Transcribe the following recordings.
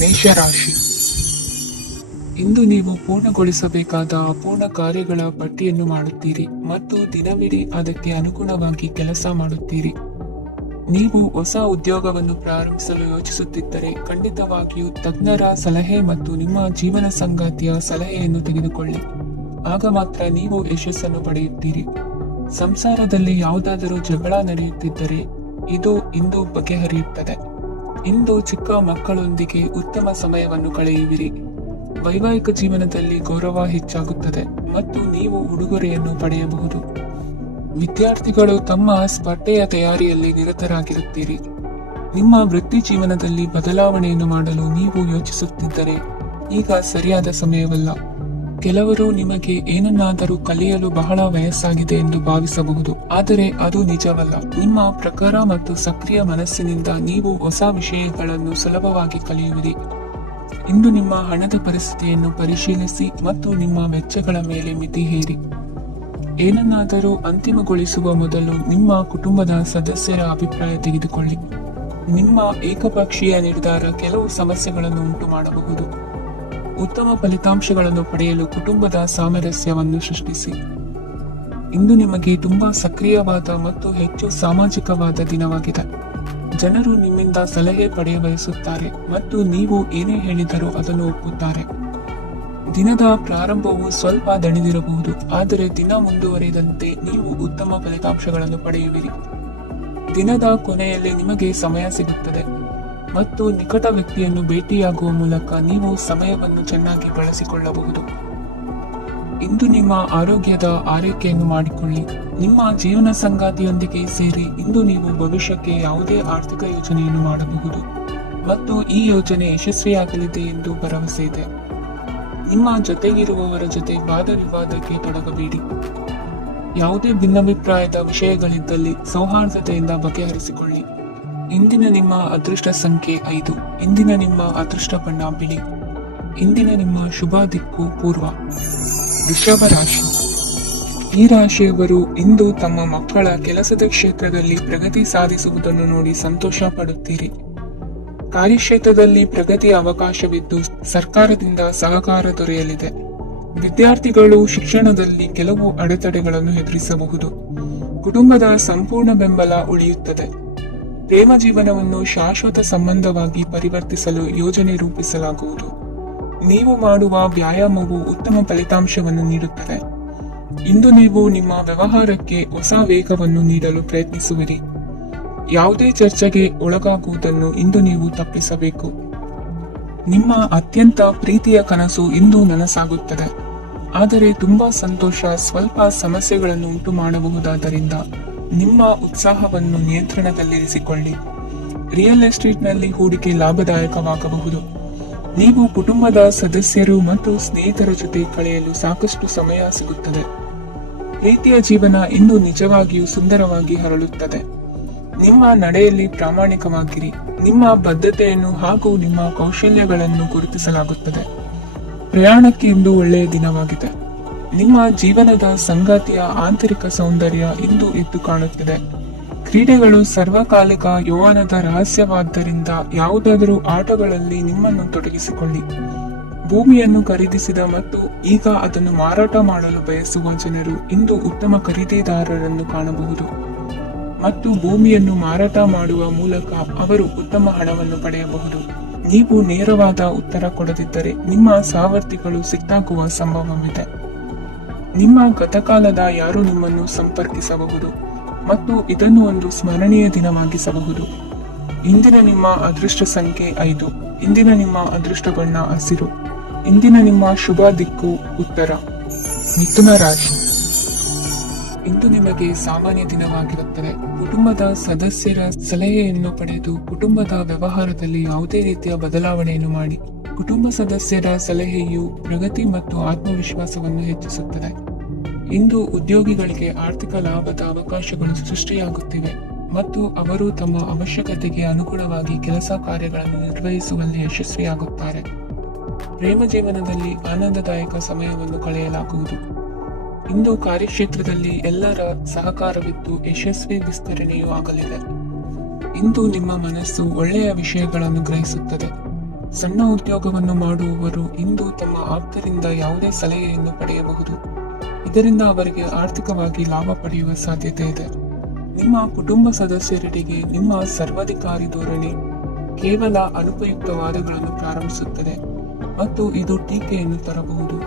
ಮೇಷರಾಶಿ. ಇಂದು ನೀವು ಪೂರ್ಣಗೊಳಿಸಬೇಕಾದ ಅಪೂರ್ಣ ಕಾರ್ಯಗಳ ಪಟ್ಟಿಯನ್ನು ಮಾಡುತ್ತೀರಿ ಮತ್ತು ದಿನವಿಡೀ ಅದಕ್ಕೆ ಅನುಗುಣವಾಗಿ ಕೆಲಸ ಮಾಡುತ್ತೀರಿ. ನೀವು ಹೊಸ ಉದ್ಯೋಗವನ್ನು ಪ್ರಾರಂಭಿಸಲು ಯೋಚಿಸುತ್ತಿದ್ದರೆ ಖಂಡಿತವಾಗಿಯೂ ತಜ್ಞರ ಸಲಹೆ ಮತ್ತು ನಿಮ್ಮ ಜೀವನ ಸಂಗಾತಿಯ ಸಲಹೆಯನ್ನು ತೆಗೆದುಕೊಳ್ಳಿ. ಆಗ ಮಾತ್ರ ನೀವು ಯಶಸ್ಸನ್ನು ಪಡೆಯುತ್ತೀರಿ. ಸಂಸಾರದಲ್ಲಿ ಯಾವುದಾದರೂ ಜಗಳ ನಡೆಯುತ್ತಿದ್ದರೆ ಇದು ಇಂದು ಬಗೆಹರಿಯುತ್ತದೆ. ಇಂದು ಚಿಕ್ಕ ಮಕ್ಕಳೊಂದಿಗೆ ಉತ್ತಮ ಸಮಯವನ್ನು ಕಳೆಯುವಿರಿ. ವೈವಾಹಿಕ ಜೀವನದಲ್ಲಿ ಗೌರವ ಹೆಚ್ಚಾಗುತ್ತದೆ ಮತ್ತು ನೀವು ಉಡುಗೊರೆಯನ್ನು ಪಡೆಯಬಹುದು. ವಿದ್ಯಾರ್ಥಿಗಳು ತಮ್ಮ ಸ್ಪರ್ಧೆಯ ತಯಾರಿಯಲ್ಲಿ ನಿರತರಾಗಿರುತ್ತೀರಿ. ನಿಮ್ಮ ವೃತ್ತಿ ಜೀವನದಲ್ಲಿ ಬದಲಾವಣೆಯನ್ನು ಮಾಡಲು ನೀವು ಯೋಚಿಸುತ್ತಿದ್ದರೆ ಈಗ ಸರಿಯಾದ ಸಮಯವಲ್ಲ. ಕೆಲವರು ನಿಮಗೆ ಏನನ್ನಾದರೂ ಕಲಿಯಲು ಬಹಳ ವಯಸ್ಸಾಗಿದೆ ಎಂದು ಭಾವಿಸಬಹುದು, ಆದರೆ ಅದು ನಿಜವಲ್ಲ. ನಿಮ್ಮ ಪ್ರಖರ ಮತ್ತು ಸಕ್ರಿಯ ಮನಸ್ಸಿನಿಂದ ನೀವು ಹೊಸ ವಿಷಯಗಳನ್ನು ಸುಲಭವಾಗಿ ಕಲಿಯುವಿರಿ. ಇಂದು ನಿಮ್ಮ ಹಣದ ಪರಿಸ್ಥಿತಿಯನ್ನು ಪರಿಶೀಲಿಸಿ ಮತ್ತು ನಿಮ್ಮ ವೆಚ್ಚಗಳ ಮೇಲೆ ಮಿತಿ ಹೇರಿ. ಏನನ್ನಾದರೂ ಅಂತಿಮಗೊಳಿಸುವ ಮೊದಲು ನಿಮ್ಮ ಕುಟುಂಬದ ಸದಸ್ಯರ ಅಭಿಪ್ರಾಯ ತೆಗೆದುಕೊಳ್ಳಿ. ನಿಮ್ಮ ಏಕಪಕ್ಷೀಯ ನಿರ್ಧಾರ ಕೆಲವು ಸಮಸ್ಯೆಗಳನ್ನು ಉಂಟು ಮಾಡಬಹುದು. ಉತ್ತಮ ಫಲಿತಾಂಶಗಳನ್ನು ಪಡೆಯಲು ಕುಟುಂಬದ ಸಾಮರಸ್ಯವನ್ನು ಸೃಷ್ಟಿಸಿ. ಇಂದು ನಿಮಗೆ ತುಂಬಾ ಸಕ್ರಿಯವಾದ ಮತ್ತು ಹೆಚ್ಚು ಸಾಮಾಜಿಕವಾದ ದಿನವಾಗಿದೆ. ಜನರು ನಿಮ್ಮಿಂದ ಸಲಹೆ ಪಡೆಯ ಬಯಸುತ್ತಾರೆ ಮತ್ತು ನೀವು ಏನೇ ಹೇಳಿದರೂ ಅದನ್ನು ಒಪ್ಪುತ್ತಾರೆ. ದಿನದ ಪ್ರಾರಂಭವು ಸ್ವಲ್ಪ ದಣಿದಿರಬಹುದು, ಆದರೆ ದಿನ ಮುಂದುವರಿದಂತೆ ನೀವು ಉತ್ತಮ ಫಲಿತಾಂಶಗಳನ್ನು ಪಡೆಯುವಿರಿ. ದಿನದ ಕೊನೆಯಲ್ಲಿ ನಿಮಗೆ ಸಮಯ ಸಿಗುತ್ತದೆ ಮತ್ತು ನಿಕಟ ವ್ಯಕ್ತಿಯನ್ನು ಭೇಟಿಯಾಗುವ ಮೂಲಕ ನೀವು ಸಮಯವನ್ನು ಚೆನ್ನಾಗಿ ಬಳಸಿಕೊಳ್ಳಬಹುದು. ಇಂದು ನಿಮ್ಮ ಆರೋಗ್ಯದ ಆರೈಕೆಯನ್ನು ಮಾಡಿಕೊಳ್ಳಿ. ನಿಮ್ಮ ಜೀವನ ಸಂಗಾತಿಯೊಂದಿಗೆ ಸೇರಿ ಇಂದು ನೀವು ಭವಿಷ್ಯಕ್ಕೆ ಯಾವುದೇ ಆರ್ಥಿಕ ಯೋಜನೆಯನ್ನು ಮಾಡಬಹುದು ಮತ್ತು ಈ ಯೋಜನೆ ಯಶಸ್ವಿಯಾಗಲಿದೆ ಎಂದು ಭರವಸೆ ಇದೆ. ನಿಮ್ಮ ಜೊತೆಗಿರುವವರ ಜೊತೆ ವಾದ ವಿವಾದಕ್ಕೆ ತೊಡಗಬೇಡಿ. ಯಾವುದೇ ಭಿನ್ನಾಭಿಪ್ರಾಯದ ವಿಷಯಗಳಿದ್ದಲ್ಲಿ ಸೌಹಾರ್ದತೆಯಿಂದ ಬಗೆಹರಿಸಿಕೊಳ್ಳಿ. ಇಂದಿನ ನಿಮ್ಮ ಅದೃಷ್ಟ ಸಂಖ್ಯೆ 5. ಇಂದಿನ ನಿಮ್ಮ ಅದೃಷ್ಟ ಬಣ್ಣ ಬಿಳಿ. ಇಂದಿನ ನಿಮ್ಮ ಶುಭ ದಿಕ್ಕು ಪೂರ್ವ. ವೃಷಭ ರಾಶಿ. ಈ ರಾಶಿಯವರು ಇಂದು ತಮ್ಮ ಮಕ್ಕಳ ಕೆಲಸದ ಕ್ಷೇತ್ರದಲ್ಲಿ ಪ್ರಗತಿ ಸಾಧಿಸುವುದನ್ನು ನೋಡಿ ಸಂತೋಷ ಪಡುತ್ತೀರಿ. ಕಾರ್ಯಕ್ಷೇತ್ರದಲ್ಲಿ ಪ್ರಗತಿಯ ಅವಕಾಶವಿದ್ದು ಸರ್ಕಾರದಿಂದ ಸಹಕಾರ ದೊರೆಯಲಿದೆ. ವಿದ್ಯಾರ್ಥಿಗಳು ಶಿಕ್ಷಣದಲ್ಲಿ ಕೆಲವು ಅಡೆತಡೆಗಳನ್ನು ಎದುರಿಸಬಹುದು. ಕುಟುಂಬದ ಸಂಪೂರ್ಣ ಬೆಂಬಲ ಉಳಿಯುತ್ತದೆ. ಪ್ರೇಮ ಜೀವನವನ್ನು ಶಾಶ್ವತ ಸಂಬಂಧವಾಗಿ ಪರಿವರ್ತಿಸಲು ಯೋಜನೆ ರೂಪಿಸಲಾಗುವುದು. ನೀವು ಮಾಡುವ ವ್ಯಾಯಾಮವು ಉತ್ತಮ ಫಲಿತಾಂಶವನ್ನು ನೀಡುತ್ತದೆ. ಇಂದು ನೀವು ನಿಮ್ಮ ವ್ಯವಹಾರಕ್ಕೆ ಹೊಸ ವೇಗವನ್ನು ನೀಡಲು ಪ್ರಯತ್ನಿಸುವಿರಿ. ಯಾವುದೇ ಚರ್ಚೆಗೆ ಒಳಗಾಗುವುದನ್ನು ಇಂದು ನೀವು ತಪ್ಪಿಸಬೇಕು. ನಿಮ್ಮ ಅತ್ಯಂತ ಪ್ರೀತಿಯ ಕನಸು ಇಂದು ನನಸಾಗುತ್ತದೆ, ಆದರೆ ತುಂಬಾ ಸಂತೋಷ ಸ್ವಲ್ಪ ಸಮಸ್ಯೆಗಳನ್ನು ಉಂಟು ಮಾಡಬಹುದಾದ್ದರಿಂದ ನಿಮ್ಮ ಉತ್ಸಾಹವನ್ನು ನಿಯಂತ್ರಣದಲ್ಲಿರಿಸಿಕೊಳ್ಳಿ. ರಿಯಲ್ ಎಸ್ಟೇಟ್ನಲ್ಲಿ ಹೂಡಿಕೆ ಲಾಭದಾಯಕವಾಗಬಹುದು. ನೀವು ಕುಟುಂಬದ ಸದಸ್ಯರು ಮತ್ತು ಸ್ನೇಹಿತರ ಜೊತೆ ಕಳೆಯಲು ಸಾಕಷ್ಟು ಸಮಯ ಸಿಗುತ್ತದೆ. ಪ್ರೀತಿಯ ಜೀವನ ಇಂದು ನಿಜವಾಗಿಯೂ ಸುಂದರವಾಗಿ ಹರಳುತ್ತದೆ. ನಿಮ್ಮ ನಡೆಯಲ್ಲಿ ಪ್ರಾಮಾಣಿಕವಾಗಿರಿ. ನಿಮ್ಮ ಬದ್ಧತೆಯನ್ನು ಹಾಗೂ ನಿಮ್ಮ ಕೌಶಲ್ಯಗಳನ್ನು ಗುರುತಿಸಲಾಗುತ್ತದೆ. ಪ್ರಯಾಣಕ್ಕೆ ಇಂದು ಒಳ್ಳೆಯ ದಿನವಾಗಿದೆ. ನಿಮ್ಮ ಜೀವನದ ಸಂಗಾತಿಯ ಆಂತರಿಕ ಸೌಂದರ್ಯ ಇಂದು ಎದ್ದು ಕಾಣುತ್ತಿದೆ. ಕ್ರೀಡೆಗಳು ಸರ್ವಕಾಲಿಕ ಯೌವನದ ರಹಸ್ಯವಾದ್ದರಿಂದ ಯಾವುದಾದರೂ ಆಟಗಳಲ್ಲಿ ನಿಮ್ಮನ್ನು ತೊಡಗಿಸಿಕೊಳ್ಳಿ. ಭೂಮಿಯನ್ನು ಖರೀದಿಸಿದ ಮತ್ತು ಈಗ ಅದನ್ನು ಮಾರಾಟ ಮಾಡಲು ಬಯಸುವ ಜನರು ಇಂದು ಉತ್ತಮ ಖರೀದಿದಾರರನ್ನು ಕಾಣಬಹುದು ಮತ್ತು ಭೂಮಿಯನ್ನು ಮಾರಾಟ ಮಾಡುವ ಮೂಲಕ ಅವರು ಉತ್ತಮ ಹಣವನ್ನು ಪಡೆಯಬಹುದು. ನೀವು ನೇರವಾದ ಉತ್ತರ ಕೊಡದಿದ್ದರೆ ನಿಮ್ಮ ಸಹವರ್ತಿಗಳು ಸಿಟ್ಟಾಗುವ ಸಂಭವವಿದೆ. ನಿಮ್ಮ ಗತಕಾಲದ ಯಾರು ನಿಮ್ಮನ್ನು ಸಂಪರ್ಕಿಸಬಹುದು ಮತ್ತು ಇದನ್ನು ಒಂದು ಸ್ಮರಣೀಯ ದಿನವಾಗಿಸಬಹುದು. ಇಂದಿನ ನಿಮ್ಮ ಅದೃಷ್ಟ ಸಂಖ್ಯೆ 5. ಇಂದಿನ ನಿಮ್ಮ ಅದೃಷ್ಟ ಬಣ್ಣ ಹಸಿರು. ಇಂದಿನ ನಿಮ್ಮ ಶುಭ ದಿಕ್ಕು ಉತ್ತರ. ಮಿಥುನ ರಾಶಿ. ಇಂದು ನಿಮಗೆ ಸಾಮಾನ್ಯ ದಿನವಾಗಿರುತ್ತದೆ. ಕುಟುಂಬದ ಸದಸ್ಯರ ಸಲಹೆಯನ್ನು ಪಡೆದು ಕುಟುಂಬದ ವ್ಯವಹಾರದಲ್ಲಿ ಯಾವುದೇ ರೀತಿಯ ಬದಲಾವಣೆಯನ್ನು ಮಾಡಿ. ಕುಟುಂಬ ಸದಸ್ಯರ ಸಲಹೆಯು ಪ್ರಗತಿ ಮತ್ತು ಆತ್ಮವಿಶ್ವಾಸವನ್ನು ಹೆಚ್ಚಿಸುತ್ತದೆ. ಇಂದು ಉದ್ಯೋಗಿಗಳಿಗೆ ಆರ್ಥಿಕ ಲಾಭದ ಅವಕಾಶಗಳು ಸೃಷ್ಟಿಯಾಗುತ್ತಿವೆ ಮತ್ತು ಅವರು ತಮ್ಮ ಅವಶ್ಯಕತೆಗೆ ಅನುಗುಣವಾಗಿ ಕೆಲಸ ಕಾರ್ಯಗಳನ್ನು ನಿರ್ವಹಿಸುವಲ್ಲಿ ಯಶಸ್ವಿಯಾಗುತ್ತಾರೆ. ಪ್ರೇಮ ಜೀವನದಲ್ಲಿ ಆನಂದದಾಯಕ ಸಮಯವನ್ನು ಕಳೆಯಲಾಗುವುದು. ಇಂದು ಕಾರ್ಯಕ್ಷೇತ್ರದಲ್ಲಿ ಎಲ್ಲರ ಸಹಕಾರವಿದ್ದು ಯಶಸ್ವಿ ವಿಸ್ತರಣೆಯೂ ಆಗಲಿದೆ. ಇಂದು ನಿಮ್ಮ ಮನಸ್ಸು ಒಳ್ಳೆಯ ವಿಷಯಗಳನ್ನು ಗ್ರಹಿಸುತ್ತದೆ. ಸಣ್ಣ ಉದ್ಯೋಗವನ್ನು ಮಾಡುವವರು ಇಂದು ತಮ್ಮ ಆಪ್ತರಿಂದ ಯಾವುದೇ ಸಲಹೆಯನ್ನು ಪಡೆಯಬಹುದು. ಇದರಿಂದ ಅವರಿಗೆ ಆರ್ಥಿಕವಾಗಿ ಲಾಭ ಪಡೆಯುವ ಸಾಧ್ಯತೆ ಇದೆ. ನಿಮ್ಮ ಕುಟುಂಬ ಸದಸ್ಯರೆಡೆಗೆ ನಿಮ್ಮ ಸರ್ವಾಧಿಕಾರಿ ಧೋರಣೆ ಕೇವಲ ಅನುಪಯುಕ್ತ ವಾದಗಳನ್ನು ಪ್ರಾರಂಭಿಸುತ್ತದೆ ಮತ್ತು ಇದು ಟೀಕೆಯನ್ನು ತರಬಹುದು.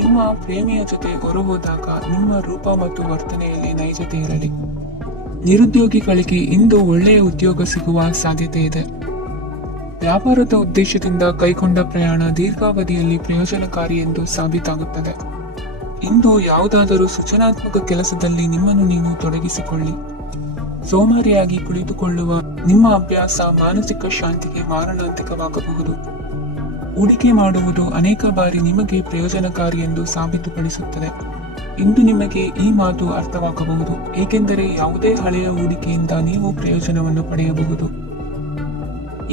ನಿಮ್ಮ ಪ್ರೇಮಿಯ ಜೊತೆ ಹೊರಹೋದಾಗ ನಿಮ್ಮ ರೂಪ ಮತ್ತು ವರ್ತನೆಯಲ್ಲಿ ನೈಜತೆ ಇರಲಿ. ನಿರುದ್ಯೋಗಿಗಳಿಗೆ ಇಂದು ಒಳ್ಳೆಯ ಉದ್ಯೋಗ ಸಿಗುವ ಸಾಧ್ಯತೆ ಇದೆ. ವ್ಯಾಪಾರದ ಉದ್ದೇಶದಿಂದ ಕೈಗೊಂಡ ಪ್ರಯಾಣ ದೀರ್ಘಾವಧಿಯಲ್ಲಿ ಪ್ರಯೋಜನಕಾರಿ ಎಂದು ಸಾಬೀತಾಗುತ್ತದೆ. ಇಂದು ಯಾವುದಾದರೂ ಸೃಜನಾತ್ಮಕ ಕೆಲಸದಲ್ಲಿ ನಿಮ್ಮನ್ನು ನೀವು ತೊಡಗಿಸಿಕೊಳ್ಳಿ. ಸೋಮಾರಿಯಾಗಿ ಕುಳಿತುಕೊಳ್ಳುವ ನಿಮ್ಮ ಅಭ್ಯಾಸ ಮಾನಸಿಕ ಶಾಂತಿಗೆ ಮಾರಣಾಂತಿಕವಾಗಬಹುದು. ಹೂಡಿಕೆ ಮಾಡುವುದು ಅನೇಕ ಬಾರಿ ನಿಮಗೆ ಪ್ರಯೋಜನಕಾರಿ ಎಂದು ಸಾಬೀತುಪಡಿಸುತ್ತದೆ. ಇಂದು ನಿಮಗೆ ಈ ಮಾತು ಅರ್ಥವಾಗಬಹುದು, ಏಕೆಂದರೆ ಯಾವುದೇ ಹಳೆಯ ಹೂಡಿಕೆಯಿಂದ ನೀವು ಪ್ರಯೋಜನವನ್ನು ಪಡೆಯಬಹುದು.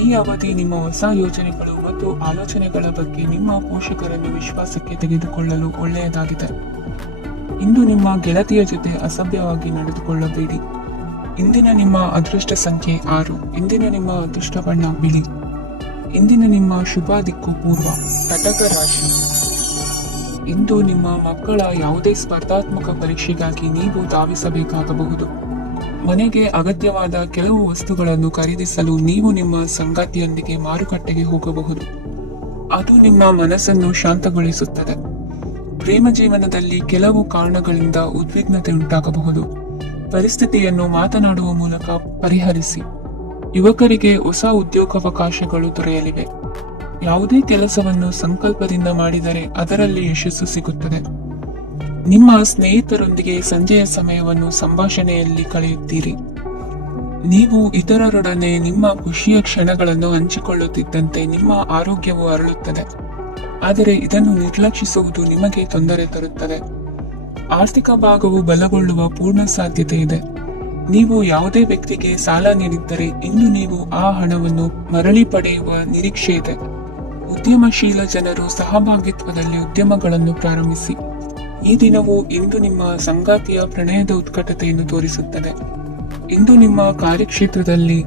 ಈ ಅವಧಿ ನಿಮ್ಮ ಹೊಸ ಯೋಜನೆಗಳು ಮತ್ತು ಆಲೋಚನೆಗಳ ಬಗ್ಗೆ ನಿಮ್ಮ ಪೋಷಕರನ್ನು ವಿಶ್ವಾಸಕ್ಕೆ ತೆಗೆದುಕೊಳ್ಳಲು ಒಳ್ಳೆಯದಾಗಿದೆ. ಇಂದು ನಿಮ್ಮ ಗೆಳತಿಯ ಜೊತೆ ಅಸಭ್ಯವಾಗಿ ನಡೆದುಕೊಳ್ಳಬೇಡಿ. ಇಂದಿನ ನಿಮ್ಮ ಅದೃಷ್ಟ ಸಂಖ್ಯೆ 6. ಇಂದಿನ ನಿಮ್ಮ ಅದೃಷ್ಟ ಬಣ್ಣ ಬಿಳಿ. ಇಂದಿನ ನಿಮ್ಮ ಶುಭ ದಿಕ್ಕು ಪೂರ್ವ. ಕಟಕ ರಾಶಿ. ಇಂದು ನಿಮ್ಮ ಮಕ್ಕಳ ಯಾವುದೇ ಸ್ಪರ್ಧಾತ್ಮಕ ಪರೀಕ್ಷೆಗಾಗಿ ನೀವು ಧಾವಿಸಬೇಕಾಗಬಹುದು. ಮನೆಗೆ ಅಗತ್ಯವಾದ ಕೆಲವು ವಸ್ತುಗಳನ್ನು ಖರೀದಿಸಲು ನೀವು ನಿಮ್ಮ ಸಂಗಾತಿಯೊಂದಿಗೆ ಮಾರುಕಟ್ಟೆಗೆ ಹೋಗಬಹುದು. ಅದು ನಿಮ್ಮ ಮನಸ್ಸನ್ನು ಶಾಂತಗೊಳಿಸುತ್ತದೆ. ಪ್ರೇಮ ಜೀವನದಲ್ಲಿ ಕೆಲವು ಕಾರಣಗಳಿಂದ ಉದ್ವಿಗ್ನತೆ ಉಂಟಾಗಬಹುದು. ಪರಿಸ್ಥಿತಿಯನ್ನು ಮಾತನಾಡುವ ಮೂಲಕ ಪರಿಹರಿಸಿ. ಯುವಕರಿಗೆ ಹೊಸ ಉದ್ಯೋಗಾವಕಾಶಗಳು ದೊರೆಯಲಿವೆ. ಯಾವುದೇ ಕೆಲಸವನ್ನು ಸಂಕಲ್ಪದಿಂದ ಮಾಡಿದರೆ ಅದರಲ್ಲಿ ಯಶಸ್ಸು ಸಿಗುತ್ತದೆ. ನಿಮ್ಮ ಸ್ನೇಹಿತರೊಂದಿಗೆ ಸಂಜೆಯ ಸಮಯವನ್ನು ಸಂಭಾಷಣೆಯಲ್ಲಿ ಕಳೆಯುತ್ತೀರಿ. ನೀವು ಇತರರೊಡನೆ ನಿಮ್ಮ ಖುಷಿಯ ಕ್ಷಣಗಳನ್ನು ಹಂಚಿಕೊಳ್ಳುತ್ತಿದ್ದಂತೆ ನಿಮ್ಮ ಆರೋಗ್ಯವು ಅರಳುತ್ತದೆ. ಆದರೆ ಇದನ್ನು ನಿರ್ಲಕ್ಷಿಸುವುದು ನಿಮಗೆ ತೊಂದರೆ ತರುತ್ತದೆ. ಆರ್ಥಿಕ ಭಾಗವು ಬಲಗೊಳ್ಳುವ ಪೂರ್ಣ ಸಾಧ್ಯತೆ ಇದೆ. ನೀವು ಯಾವುದೇ ವ್ಯಕ್ತಿಗೆ ಸಾಲ ನೀಡಿದ್ದರೆ ಇಂದು ನೀವು ಆ ಹಣವನ್ನು ಮರಳಿ ಪಡೆಯುವ ನಿರೀಕ್ಷೆ ಇದೆ. ಉದ್ಯಮಶೀಲ ಜನರು ಸಹಭಾಗಿತ್ವದಲ್ಲಿ ಉದ್ಯಮಗಳನ್ನು ಪ್ರಾರಂಭಿಸಿ. ಈ ದಿನವು ಇಂದು ನಿಮ್ಮ ಸಂಗಾತಿಯ ಪ್ರಣಯದ ಉತ್ಕಟತೆಯನ್ನು ತೋರಿಸುತ್ತದೆ. ಇಂದು ನಿಮ್ಮ ಕಾರ್ಯಕ್ಷೇತ್ರದಲ್ಲಿ